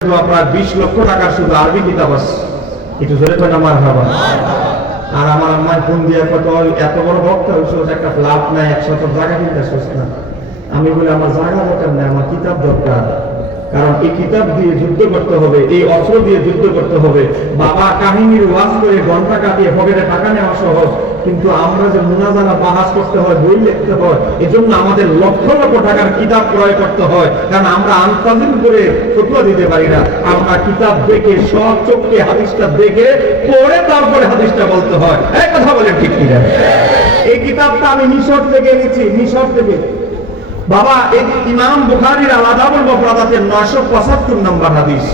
প্রায় বিশ লক্ষ টাকা শুধু আরবি কিতাব আছে। একটু জোরে করেন আমার হাবা আর আমার আমার ফোন দিয়ে কত এত বড় বক্তা হয়েছে একটা লাভ নাই একশো জায়গা কিনতে না। আমি বলি, আমার জায়গা দরকার নাই, আমার কিতাব দরকার। কারণ এই কিতাব দিয়ে যুদ্ধ করতে হবে, এই অস্ত্র দিয়ে যুদ্ধ করতে হবে। বাবা কাহিনীর ওয়াজ করে ঘণ্টা কাটিয়ে পকেটে টাকা নেওয়া সহজ, কিন্তু আমরা যে মুনাজানা বাহাস করতে হয়, বই লিখতে হয়, এজন্য আমাদের লক্ষ লক্ষ টাকার কিতাব ক্রয় করতে হয়, কারণ আমরা আন্তাজিম করে ফতুয়া দিতে পারি না। আমরা কিতাব দেখে, সব চোখকে হাদিসটা দেখে, পড়ে তারপরে হাদিসটা বলতে হয়। এই কথা বলে ঠিক কিনা? এই কিতাবটা আমি মিশর থেকে এনেছি, মিশর থেকে। বাবা, এই ইমাম বুখারীর আলাদাবুল মুফরাদাতে 975 নম্বর হাদিস।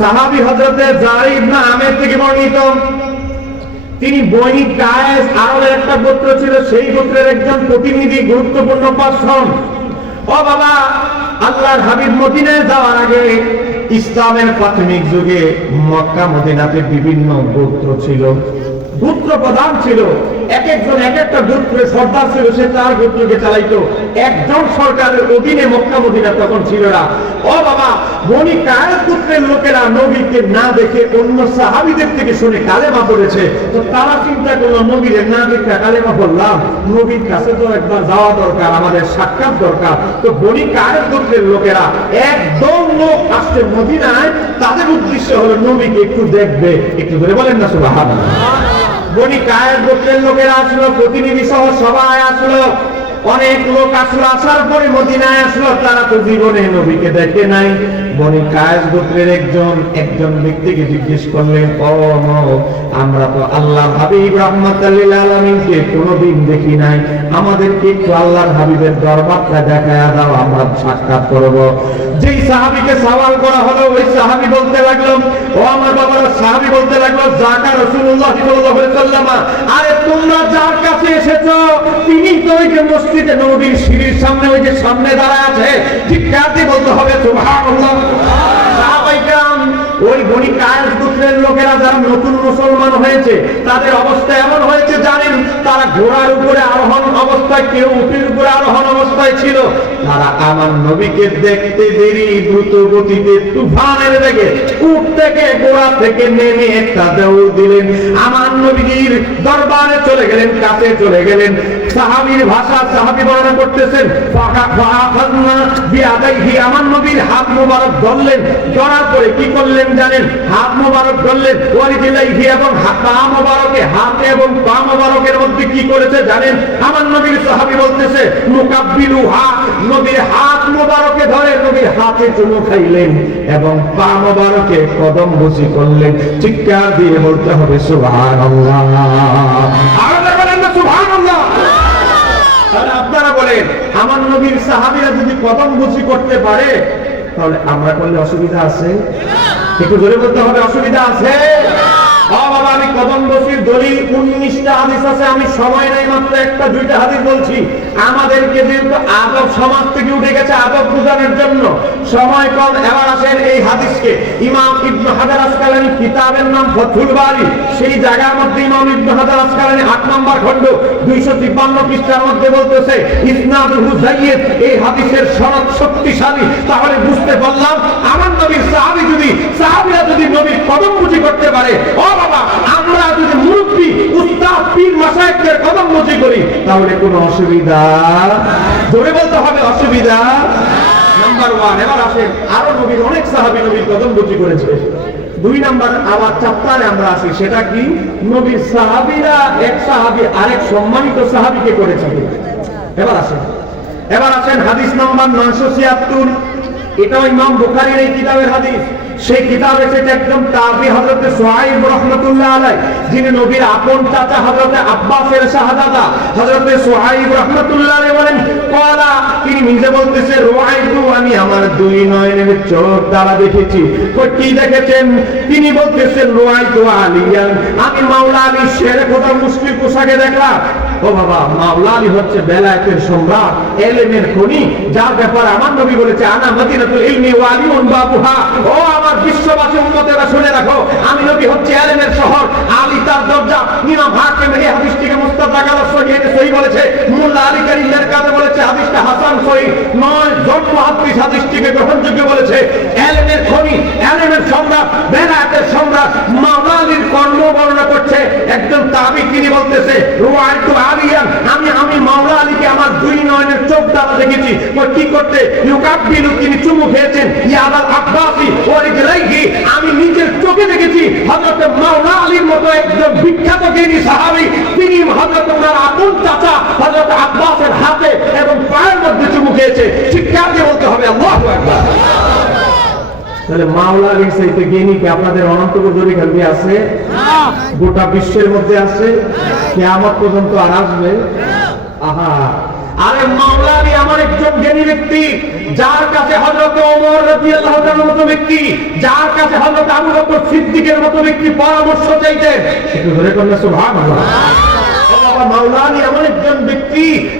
সাহাবী হযরতে জারি ইবনে আমের থেকে বর্ণিত। তিনি বনি কায়েস আরবের একটা গোত্র ছিল, সেই গোত্রের একজন প্রতিনিধি, গুরুত্বপূর্ণ পার্সন ও বাবা, আল্লাহর হাবিব মদিনায় যাওয়ার আগে ইসলামের প্রাথমিক যুগে মক্কা মদিনাতে বিভিন্ন গোত্র ছিল। গোত্র প্রধান ছিল। এক একজন এক একটা গোত্রের সর্দার ছিল, সে তার গোত্রকে চালাইতো। একজন সরকারের অধীনে মক্কা মদিনা তখন ছিল না। ও বাবা, বনি কায়েস গোত্রের লোকেরা নবীকে না দেখে অন্য সাহাবিদের থেকে শুনে কালেমা পড়েছে। তো তারা চিন্তা করল নবীরে না দেখে কালেমা পড়লাম। নবীর কাছে তো একবার যাওয়া দরকার, আমাদের সাক্ষাৎ দরকার। তো বনি কায়েস গোত্রের লোকেরা একদম লোক আসছে মদিনায়। তাদের উদ্দেশ্য হলো, নবীকে একটু দেখবে। একটু ধরে বলেন না, সুবহানাল্লাহ। বনি কায়ের গোত্রের লোকেরা আসলো, প্রতিনিধি সহ সবাই আসলো। অনেক লোক আসলো, আসার পরে মদিনায় আসলো, তারা তো জীবনে নবীকে দেখে নাই। বনি কায়েস গোত্রের একজন একজন ব্যক্তিকে জিজ্ঞেস করলেন, ও আমরা তো আল্লাহ হাবিব রহমতাল্লিল আলমিনকে কোনোদিন দেখি নাই। আমাদেরকে একটু আল্লাহর হাবিবের দরবারটা দেখায় দাও, আমরা সাক্ষাৎ করব। যেই সাহাবিকে সওয়াল করা হলো, ওই সাহাবি বলতে লাগল, ও আমার বাবারা, সাহাবি বলতে লাগল জাকা আলাইহি ওয়াসাল্লাম, আরে তোমরা যার কাছে এসেছ, তিনি তো ওই যে মসজিদে নবীর সিঁড়ির সামনে, ওই যে সামনে দাঁড়ায় আছে, ঠিক কাজে বলতে হবে? সুবহানাল্লাহ। সাহাবাইকাম ওই লোকেরা যারা নতুন মুসলমান হয়েছে তাদের অবস্থা এমন হয়েছে জানেন তারা ঘোড়ার উপরে আরোহণ অবস্থায় কেউ উটের উপরে আরোহণ অবস্থায় ছিল। তারা আমার নবীকে দেখতে দেরি, দ্রুত গতিতে তুফানের বেগে উট থেকে গোড়া থেকে নেমে একটা দৌড় দিলেন। আমার নবীর দরবারে চলে গেলেন, কাছে চলে গেলেন। সাহাবীর ভাষা সাহাবী বর্ণনা করতেছেন, ফাকা- ফাআখাযনা বিয়াদাইহি আমার নবীর হাত মোবারক ধরলেন। ধরার পরে কি করলেন জানেন? হাত মোবারক ধরলেন ওয়ারিদিলাইহি এবং হাত পা মোবারকে, হাত এবং পা মোবারকের মধ্যে কি করেছে জানেন? আমার নবীর সাহাবী বলতেছে মুকাব্বিলু হাত নবীর হাত মোবারকে ধরে নবীর হাতে চুমু খাইলেন এবং পা মোবারকে কদম বসি করলেন। চিৎকার দিয়ে বলতে হবে, সুবহানাল্লাহ। আপনারা বলেন, আমার নবীর সাহাবীরা যদি কদম বুঝি করতে পারে, তাহলে আমরা করলে অসুবিধা আছে? একটু জোরে বলতে হবে, অসুবিধা আছে? কদম বসির দলিল উনিশটা হাদিস আছে, আমি সময় নাই মাত্র, একটা, দুইটা হাদিস বলছি। আমাদেরকে যেহেতু আদব সমাজ থেকে উঠে গেছে আদব জন্য, সময় কম, এবার আসেন এই হাদিসকে। ইমাম ইবনু হাজার আসকালানি কিতাবের নাম বাড়ি সেই জায়গার মধ্যে ইমাম ইবনু হাজার আসকালানি আট নম্বর খণ্ড, দুইশো তিপ্পান্ন পৃষ্ঠার মধ্যে বলতেছে ইসনাদ হুজাইয়ের এই হাদিসের সনদ শক্তিশালী। তাহলে বুঝতে পারলাম, আমার নবীর সাহাবি সাহাবিরা যদি নবীর কদম মুচি করতে পারে, ও বাবা, আমরা যদি মুরব্বী, উস্তাদ, পীর মাসায়েকদের কদম মুচি করি, তাহলে কোনো অসুবিধা। ধরে বলতে হবে, অসুবিধা? নাম্বার ওয়ান এবার আসেন, আরও নবীর, অনেক সাহাবি নবীর কদম মুচি করেছে। দুই নাম্বার আবার চাপ্টারে আমরা আসি সেটা কি? নবীর সাহাবিরা এক সাহাবি আরেক সম্মানিত সাহাবিকে করেছে। এবার আসেন এবার আসেন, হাদিস নাম্বার নয়শো ছিয়াত্তর। এটাও ইমাম বুখারীর এই কিতাবের হাদিস। সেই কিতাব এসেছে একদম তাবি হযরতে সুহাইব রাহমাতুল্লাহ আলাইহি, যিনি নবীর আপন চাচা হযরতে আব্বাসের শাহজাদা। হযরতে সুহাইব রাহমাতুল্লাহ আলাইহি বলেন, কলা। তিনি নিজে বলতেছে, রুআইতু, আমি আমার দুই নয়নের চোখ দ্বারা দেখেছি। কি দেখেছেন? তিনি বলতেছেন রুআইতু আলিয়ান, আমি মাওলা আলী শের খোদা মুসলিম পোশাকে দেখলাম। ও বাবা মাওলা আলী হচ্ছে বেলায়েতের সম্রাট, এলেমের খনি, যার ব্যাপারে আমার নবী বলেছে, আনা মদিনাতুল ইলমি ওয়া আলিউন বাবুহা। ও আমার বিশ্ববাসী উন্মতেরা শুনে রাখো, আমি নবী হচ্ছে আলেমের শহর, আলী তার দরজা, ইমাম হাকিম এই হাদিসটিকে মুস্তাদরাক আলা সহিহ সহি বলেছে, মোল্লা আলী কারিমের কাছে বলেছে, হাদিসটা হাসান সহি। নয় জন মুহাদ্দিস হাদিসটিকে গ্রহণযোগ্য বলেছে আলেমের খনি আলেমের সম্রাট বেলায়েতের সম্রাট মাওলা আলীর কর্ম বর্ণনা করছে একজন তাবি তিনি বলতেছে রুয়ায়তু আলিয়ান আমি আমি মাওলা আলীকে আমার দুই নয়নের চোখ দ্বারা দেখেছি ও কি করতে ইউকাব্বিলু তিনি চুমু খেয়েছেন ইয়াদাল আব্বাসি ওয়ারিজলাইহি আমি নিজের চোখে দেখেছি হযরত মাওলা আলীর মতো একজন বিখ্যাত জ্ঞানী সাহাবী তিনি হযরত ওনার আপন চাচা হযরত আব্বাসের হাতে এবং পায়ের মধ্যে চুমু খেয়েছে। চিৎকার দিয়ে বলতে হবে আল্লাহু তাহলে জ্ঞানী কি আপনাদের অনন্তপুর আছে? গোটা বিশ্বের মধ্যে আছে? কেয়ামত পর্যন্ত আর আসবে? আহা। আরে মাওলা আলী আমার একজন জ্ঞানী ব্যক্তি যার কাছে হযরত ওমর রাদিয়াল্লাহু তাআলার মতো ব্যক্তি যার কাছে হযরত আবু বকর সিদ্দিকের মতো ব্যক্তি পরামর্শ চাইতেন একটু ধরে সুবহানাল্লাহ। বাবা এমন একজন ব্যক্তি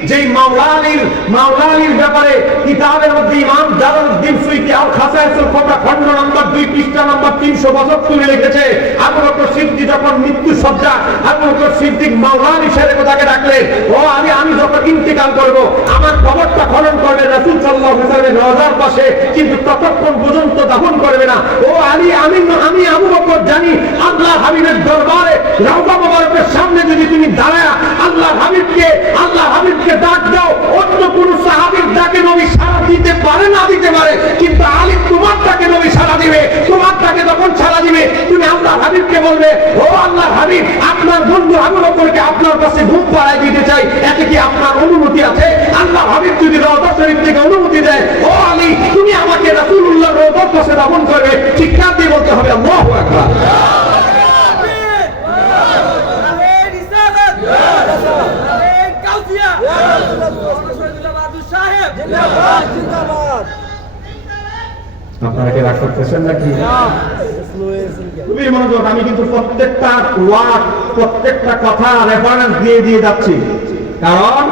যেই মাওলা আলীর মাওলা আলীর ব্যাপারে কিতাবের মধ্যে ইমাম জালালউদ্দিন সুইতি আল খাসাইসুল কোটা খণ্ড নম্বর দুই, পৃষ্ঠা নম্বর তিনশো বছর তুলে লিখেছে, আবু বকর সিদ্দিক যখন মৃত্যু সজ্জা, আবু বকর সিদ্দিক মাওলা আলী সাহেব তাকে ডাকলেন? ও, আমি আমি যখন ইন্তেকাল করব, আমার কবরটা খনন করবে রাসূল সাল্লাল্লাহু আলাইহি ওয়াসাল্লামের রওজার পাশে, কিন্তু ততক্ষণ পর্যন্ত দাফন করবে না। ও আলী আমি আমি আবু বকর জানি, আল্লাহ হাবিবের দরবারে রওজা মোবারকের সামনে বলবে, ও আল্লাহ হাবিব, আপনার বন্ধু আবু বকরকে আপনার কাছে ঘুম পাড়ায় দিতে চাই। এতে কি আপনার অনুমতি আছে? আল্লাহ হাবিব যদি রওজা শরীফ থেকে অনুমতি দেয়, ও আলী, তুমি আমাকে রাসূলুল্লাহর রওজার পাশে দাফন করবে। ঠিক দিয়ে বলতে হবে, আল্লাহু আকবার। আপনারা কি রাগ করতেছেন নাকি? খুবই মনোযোগ আমি কিন্তু প্রত্যেকটা ওয়ার্ড প্রত্যেকটা কথা রেফারেন্স দিয়ে দিয়ে যাচ্ছি। কারণ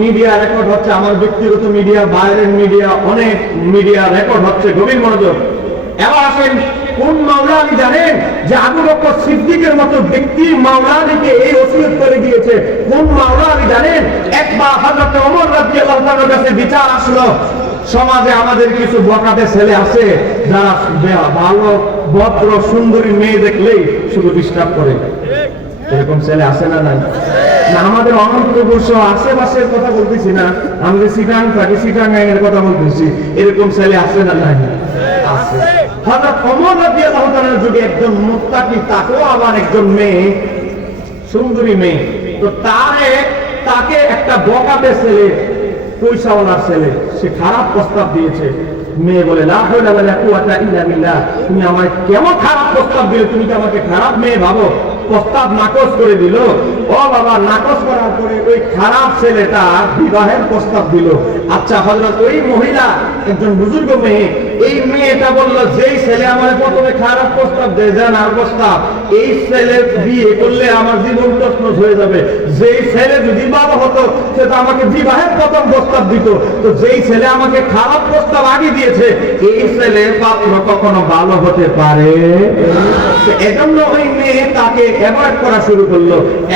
মিডিয়া রেকর্ড হচ্ছে আমার ব্যক্তিগত মিডিয়া বাইরের মিডিয়া অনেক মিডিয়া রেকর্ড হচ্ছে। গভীর মনোযোগ। এবার আসেন কোন মাওলানি জানেন যে আবু বকর সিদ্দিকের মতো ব্যক্তি মাওলানিকে এই ওসিয়ত করে দিয়েছে? কোন মাওলানি জানেন? একবার হযরত ওমর রাদিয়াল্লাহু তাআলার কাছে বিচার আসলো। সমাজে আমাদের কিছু বকাতে ছেলে আছে, যারা ভালো, ভদ্র, সুন্দরী মেয়ে দেখলেই শুধু ডিস্টার্ব করে। এরকম ছেলে আছে না নাই? আমাদের অনন্তপুর সহ আশেপাশের কথা বলতেছি না আমাদের সিটাং থাকি, সিটাং এর কথা বলতেছি, এরকম ছেলে আছে না নাই? আছে। হঠাৎ অমর তাআলার যুগে একজন মুত্তাকি, তাকেও আবার একজন মেয়ে, সুন্দরী মেয়ে। তো তারে, তাকে একটা বকাতে ছেলে পয়সাওয়ালার ছেলে, সে খারাপ প্রস্তাব দিয়েছে। মেয়ে বলে না তুমি আমার কেমন খারাপ প্রস্তাব দিলে? তুমি কি আমাকে খারাপ মেয়ে ভাবো? প্রস্তাব নাকচ করে দিল। ও বাবা, নাকচ করার পরে ওই খারাপ ছেলেটা বিবাহের প্রস্তাব দিল। আচ্ছা হজরত ওই মহিলা একজন বুজুর্গ মেয়ে এই মেয়েটা বলল, যেই ছেলে আমার প্রথমে খারাপ প্রস্তাব দেয় জানার প্রস্তাব, এই ছেলে বিয়ে করলে আমার জীবন তছনছ হয়ে যাবে। যেই ছেলে যদি বাবা হতো, সে তো আমাকে বিবাহের প্রথম প্রস্তাব দিত। তো যেই ছেলে আমাকে খারাপ প্রস্তাব আগে দিয়েছে, এই ছেলে পাত্র কখনো ভালো হতে পারে? এজন্য ওই মেয়ে তাকে অ্যাভয়েড করা শুরু করল।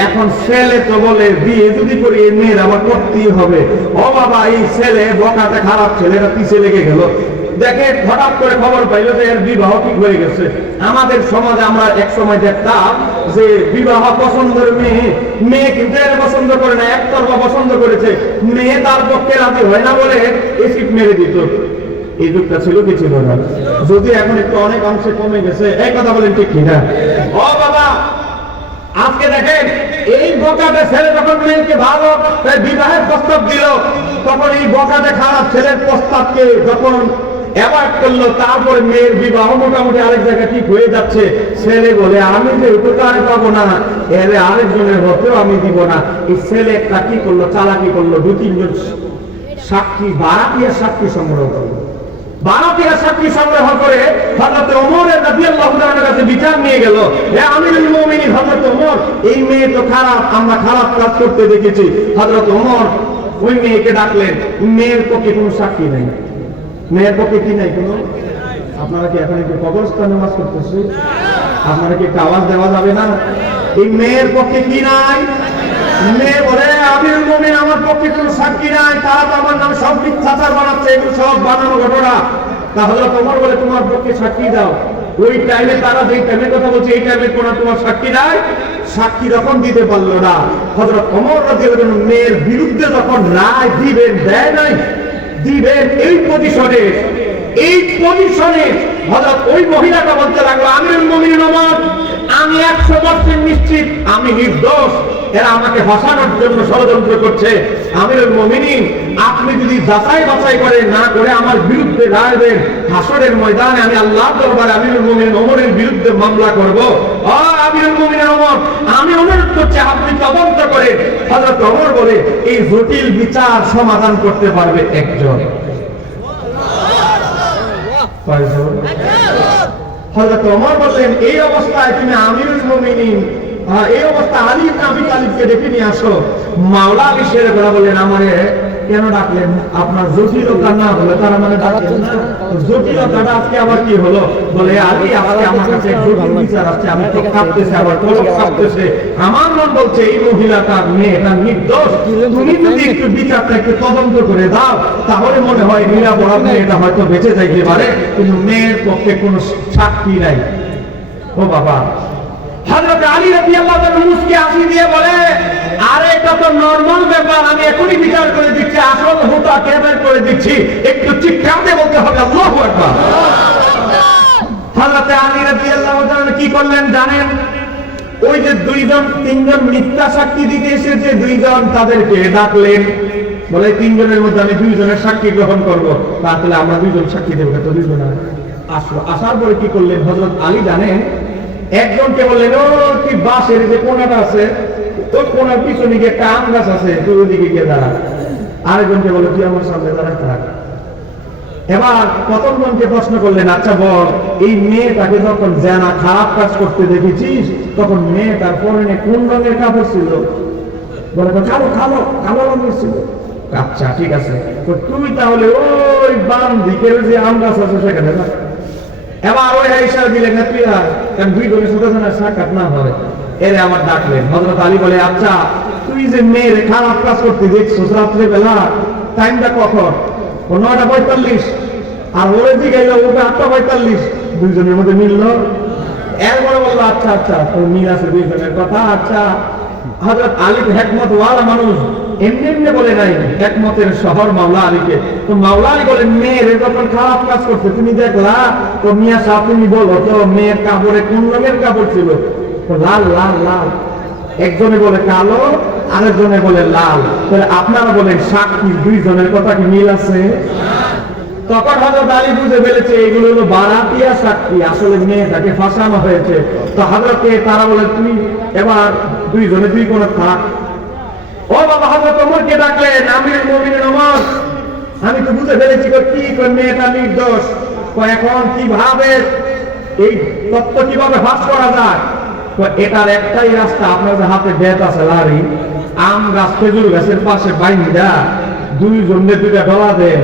এখন ছেলে তো বলে, বিয়ে যদি করি, এই মেয়ের আমার করতেই হবে। ও বাবা, এই ছেলে বকাতে খারাপ ছেলেটা পিছিয়ে লেগে গেল। দেখে হঠাৎ করে খবর পাইলো যে এর বিবাহ ঠিক হয়ে গেছে। আমাদের সমাজে আমরা এক সময় দেখতাম যে বিবাহ পছন্দের মেয়ে মেয়ে কিন্তু এর পছন্দ করে না, একতরফা পছন্দ করেছে। মেয়ে তার পক্ষে রাজি হয় না বলে এসিড মেরে দিত। এই যুগটা ছিল কি ছিল না? যদি এখন একটু অনেক অংশে কমে গেছে। এই কথা বলেন ঠিক কিনা? ও বাবা, আজকে দেখেন, এই বকাতে ছেলে যখন মেয়েকে ভালো বিবাহের প্রস্তাব দিল, তখন এই বকাতে খারাপ ছেলের প্রস্তাবকে যখন অ্যাভয়েড করল, তারপরে মেয়ের বিবাহ মোটামুটি আরেক জায়গায় ঠিক হয়ে যাচ্ছে। ছেলে বলে, আমি যে উপকার পাবো না এর আরেকজনের হতেও আমি দিব না। এই ছেলে একটা কি করল, চালাকি করল, দু তিনজন সাক্ষী, বারাতিয়ার সাক্ষী সংগ্রহ করল। বারাতিয়ার সাক্ষী সংগ্রহ করে হযরত ওমরের রাদিয়াল্লাহু তাআলার কাছে বিচার নিয়ে গেল। হে আমিরুল মুমিনিন, হযরত ওমর, এই মেয়ে তো খারাপ, আমরা খারাপ কাজ করতে দেখেছি। হযরত ওমর ওই মেয়েকে ডাকলেন। মেয়ের পক্ষে কোনো সাক্ষী নেই। মেয়ের পক্ষে কি নাই কোনো? আপনারা কি এখন একটু কবরস্থানে নামাজ করতেছে আপনারা কি একটু আওয়াজ দেওয়া যাবে না? এই মেয়ের পক্ষে কি নাই? মেয়ে বলে আমির মুমিন আমার পক্ষে কোনো সাক্ষী নাই। তারা তো আমার নামে সব মিথ্যাচার বানাচ্ছে, এগুলো সব বানানো ঘটনা। তাহলে তোমার বলে, তোমার পক্ষে সাক্ষী দাও। ওই টাইমে তারা যেই টাইমের কথা বলছে, এই টাইমে কোনো তোমার সাক্ষী নাই? সাক্ষী যখন দিতে পারল না। হজরত অমর রাজিয়াল্লাহু মেয়ের বিরুদ্ধে যখন রায় দিবেন, দেয় নাই দিবেন এই পজিশনে এই পজিশনে হঠাৎ ওই মহিলাটা বলতে লাগল আমি মমিন নমাজ আমি একশো পার্সেন্ট নিশ্চিত, আমি নির্দোষ। এরা আমাকে হসানোর জন্য ষড়যন্ত্র করছে। আমিরুল মমিনী আপনি যাচাই বাছাই করে না করে আমার বিরুদ্ধে রায় দেন হাসরের ময়দানে আমি আল্লাহ দরবারে আমিরুল মুমিনিন ওমরের বিরুদ্ধে মামলা করব। আমিরুল মুমিনিন ওমর, আমি অনুরোধ করছি, আপনি তদন্ত করে হযরত ওমর বলে এই জটিল বিচার সমাধান করতে পারবে একজন। হযরত ওমর বললেন, এই অবস্থায় তুমি আমিরুল মুমিনিন এই অবস্থা আলী আবি তালিবকে ডেকে নিয়ে আসো। মাওলা শেরে কথা বললেন, আমারে কেন ডাকলেন? আপনার জটিলতা না হলে তারা মানে ডাকলেন না। জটিলতাটা আজকে আবার কি হলো? বলে আলী আজকে আমার কাছে জটিল বিচার আসছে আমি তো কাঁপতেছে আবার কলক কাঁপতেছে। আমার মন বলছে এই মহিলাটা মেয়েটা নির্দোষ। তুমি যদি একটু বিচারটা একটু তদন্ত করে দাও তাহলে মনে হয় মীরা বড় মেয়েটা হয়তো বেঁচে যাইতে পারে কিন্তু মেয়ের পক্ষে কোনো সাক্ষী নাই। ও বাবা। হযরত আলী রাদিয়াল্লাহু তাআলা মুসকে আসি দিয়ে বলে আরে এটা তো নরমাল ব্যাপার, আমি এখনই বিচার করে দিচ্ছি, আসল হুতা কেবের করে দিচ্ছি, একটু চিৎকারতে বলতে হবে, আল্লাহু আকবার। হযরত আলী রাদিয়াল্লাহু তাআলা কি করলেন জানেন? ওই যে দুইজন, তিনজন মিথ্যা সাক্ষী দিতে এসেছে, দুইজন তাদেরকে ডাকলেন। বলে, তিনজনের মধ্যে আমি দুইজনের সাক্ষী গ্রহণ করব। তাহলে আমরা দুইজন সাক্ষী দেবো তো দুইজন আসলো আসার পরে কি করলেন? হজরত আলী জানেন, একজনকে বললেন, ও, কি বাসের যে কোনাটা আছে ওই কোনার পিছনে গিয়ে একটা আম গাছ আছে তুই ওইদিকে গিয়ে দাঁড়া। আরেকজনকে বলে, তুই আমার সামনে দাঁড়াতে থাক। এবার প্রথম প্রশ্ন করলেন আচ্ছা বল, এই মেয়েটাকে যখন জানা খারাপ কাজ করতে দেখেছিস, তখন মেয়েটার পরনে কোন রঙের কাপড় ছিল? বলে কালো কালো কালো রঙের ছিল। আচ্ছা ঠিক আছে। তো তুই তাহলে ওই বাম দিকের যে আম গাছ আছে, সেখানে এবার ওই ইশারা দিলেন, না, তুই আর, কারণ দুই জনের সাথে সাক্ষাৎ না হয়। এরে আমার ডাকলেন। হজরত আলী বলে আচ্ছা তুই যে মেয়ের খারাপ কাজ করতে দেখছিস রাত্রে বেলা টাইমটা কখন? ও নয়টা পঁয়তাল্লিশ। আর ওরে গেল ওটা আটটা পঁয়তাল্লিশ। দুইজনের মধ্যে মিলল। এরপরে বলল আচ্ছা আচ্ছা তো মিল আছে দুইজনের কথা আচ্ছা। হজরত আলী হেকমত ওয়ালা মানুষ এমনি এমনি বলে নাই, হেকমতের শহর মাওলা আলীকে। তো মাওলা আলী বলে মেয়ের যখন খারাপ কাজ করছে, তুমি দেখলা তো মিয়া সাহেব তুমি বলো তো মেয়ের কাপড়ে কোন রঙের কাপড় ছিল? লাল লাল লাল। একজনে বলে কালো, আরেকজনে বলে লাল। তাহলে আপনারা বলেন সাক্ষী দুইজনের কথা কি মিল আছে? তখন হজরত আলী বুঝে ফেলেছে, এগুলো হলো বারাতিয়া সাক্ষী, আসলে মেয়েটাকে ফাঁসানো হয়েছে। তো হজরতকে তারা বলে তুই এবার দুইজনে দুই কোন থাক। ও বাবা হজরত ওমরকে ডাকলেন আমির মুমিনিন, ওমর, আমি তো বুঝে ফেলেছি কি কই মেয়েটা নির্দোষ। এখন কীভাবে এই তত্ত্ব কীভাবে ফাঁস করা যায়? এটার একটাই রাস্তা, আপনার যে হাতে বেত আছে লারি, আম গাছ খেজুর গাছের পাশে বাইন্দা, দুইজনে দুইটা ডলা দেন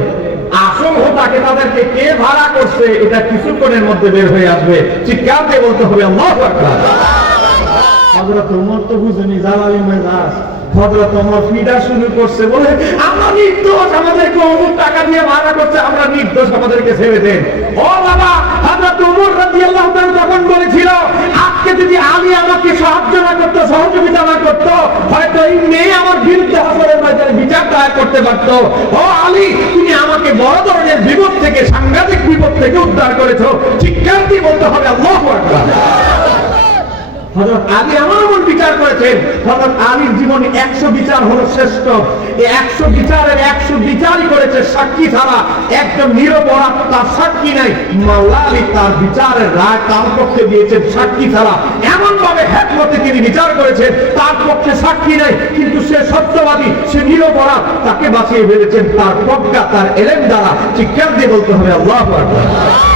আসল হোতাকে তাদেরকে কে ভাড়া করছে, এটা কিছুক্ষণের মধ্যে বের হয়ে আসবে। চিৎকার দিয়ে বলতে হবে, আল্লাহ হজরত উমর তো বুঝুনি, জালালি মেজাজ। ওমর ফিডা শুরু করছে বলে, আমরা নির্দোষ, আমাদেরকে অমুক টাকা দিয়ে ভাড়া করছে, আমরা নির্দোষ, আমাদেরকে ছেড়ে দেন। ও বাবা, হযরত ওমর রাদিয়াল্লাহু তাআলা তখন বলেছিল, আজকে যদি আমি আমাকে সাহায্য না করতো, সহযোগিতা না করতো, হয়তো এই মেয়ে আমার বিরুদ্ধে হাসরের ময়দানে বিচার দায়ের করতে পারতো। ও আলী, তুমি আমাকে বড় ধরনের বিপদ থেকে, সাংঘাতিক বিপদ থেকে উদ্ধার করেছ। চিৎকার দিয়ে বলতে হবে, আল্লাহু আকবার। হযরত আলী আমার বিচার করেছেন। হযরত আলীর জীবনে একশো বিচার হলো শ্রেষ্ঠ। একশো বিচারের একশো বিচারই করেছে সাক্ষী ছাড়া। একজন নিরপরাধ তার সাক্ষী নাই। মাওলা আলী তার বিচারের রায় তার পক্ষে দিয়েছেন সাক্ষী ছাড়া। এমন ভাবে হ্যাকমতে তিনি বিচার করেছেন, তার পক্ষে সাক্ষী নাই। কিন্তু সে সত্যবাদী, সে নিরপরাধ তাকে বাঁচিয়ে ফেলেছেন তার প্রজ্ঞা, তার এলেন দ্বারা। চিৎকার দিয়ে বলতে হবে? আল্লাহ আকবার।